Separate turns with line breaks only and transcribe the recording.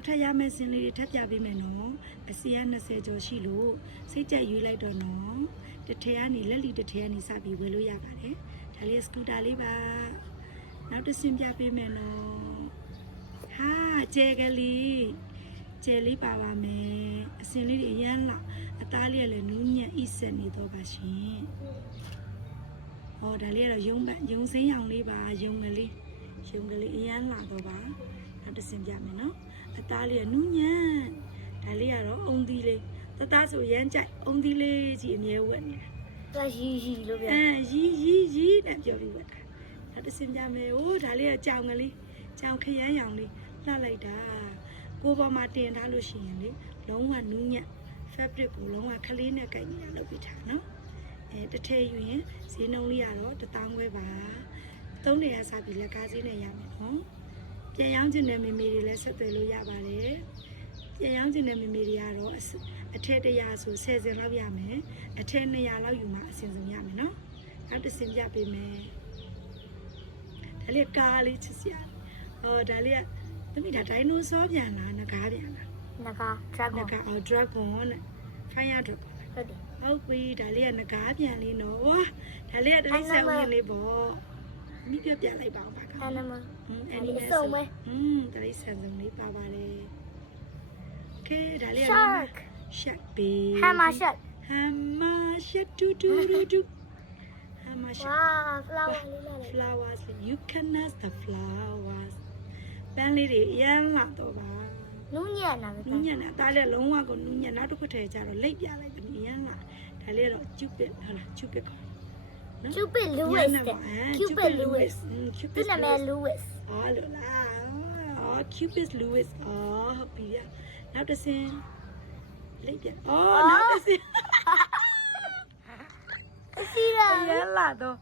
နောက်ထပ်ရမယ့်စင်လေးတွေထပ်ပြပေးမယ်နော်အစီက20ကျော်ရှိလို့စိတ်ကြက်ရွေးလိုက်တော့နော်တစ်ထည်ကနေလက်လီတစ်ထည်ကနေစပြီးဝယ်လို့ရပါတယ်ဒါလေးစကူတာလေးပါနောက်တစ်စင်ပြပေးမယ်နော်ဟာကျဲကလေးကျဲလေးပါပါမယ်အစင်လေးတွေအရမ်းလာအသားလေးကလည်းနူးညံ့ဣဆက်နေတော့ပါရှင်ဟောဒါလေးကတော့ယုံပယုံစိမ်းရောင်လေးပါယုံကလေးယုံကလေးအရမ်းလာတော့ပါနောက် တစ်ဆင်ပြမယ်နော်အသားလေးကနူးညံ့ဒါလေးကတော့အုံသီးလေးတသားဆိုရမ်းကြိုက်အုံသီးလေးကြီးအမြဲဝက်နေတာ
တရီရီလို့ပြော
အဲရီရီရီနဲ့ပြောပြီးဝက်တာဒါတစ်ဆင်ပြမယ်ဟိုးဒါလေးကကြောင်ကလေးကြောင်ခရမ်းရောင်လေးလှလိုက်တာကိုပေါ်မှာတင်ထားလို့ရှိရင်လေလုံးဝနူးညံ့ fabric ကိုလုံးဝခလေးနဲ့ကိုင်နေတာလုပ်ပြီးထားနော်အဲတထဲယူရင်ဈေးနှုန်းလေးကတော့တသားခွဲပါသုံးနေရစားပြီးလက်ကားဈေးနဲ့ရမယ်နော် ပြန်ရောင်းခြင်းနဲ့မေမေတွေလည်းဆက်သွယ်လို့ရပါတယ်ပြန်ရောင်းခြင်းနဲ့မေမေတွေကတော့အထက်တရာဆို10စင်လောက်ရမယ်အထက်200လောက်ယူမှအဆင်ဆုံးရမယ်နော်နောက်တစ်ဆင်ပြပေးမယ်ဒါလေးကားလေးချစ်စရာဟောဒါလေးကသမီးဒါဒိုင်နိုဆောပြန်လားငကားပြန်လားငကား
dragon င
ကားအော် dragon နဲ့ fire dragon
ဟုတ်တယ်
ဟုတ်ပြီဒါလေးကငကားပြန်လေးနော်ဒါလေးကတလေးဆက်ဝင်လေးပေါ့ မီးပြပြလိုက်ပါအောင်ပါ
ခါ
အန
မ
အ
န
မ
စုံမဲ
อืมတရိတ်ဆန်စုံလေးပါပါတယ်โอเคဒါလေးက
shark
shark baby
hammer
shark hammer shark do do do do hammer shark
wow flower လေးလာလေ
flowers you can ask the flowers ပန်းလေးတွေအရန်လာတော့ပါ
နူးညံ့တာပဲ
နူးညံ့တာအသားလည်းလုံးဝကိုနူးညံ့နောက်တစ်ခုထည့်ကြတော့လိတ်ပြလိုက်တယ်အရန်လာဒါလေးကတော့ cupid ဟုတ်လား cupid ခေါ်
Cupid
ရ
Lewis
မ်းပါ
တဲ့
အဲ
Cupid Lewis
อืม
သူ
cupid
နာမည် Lewis
အော်လို့လားအော် Cupid Lewis အော်ဟုတ်ပြီရနောက်တစ်စင်လိပ်ပြအော်နောက်တစ်စင်
အစီရ
အရန်လာတော့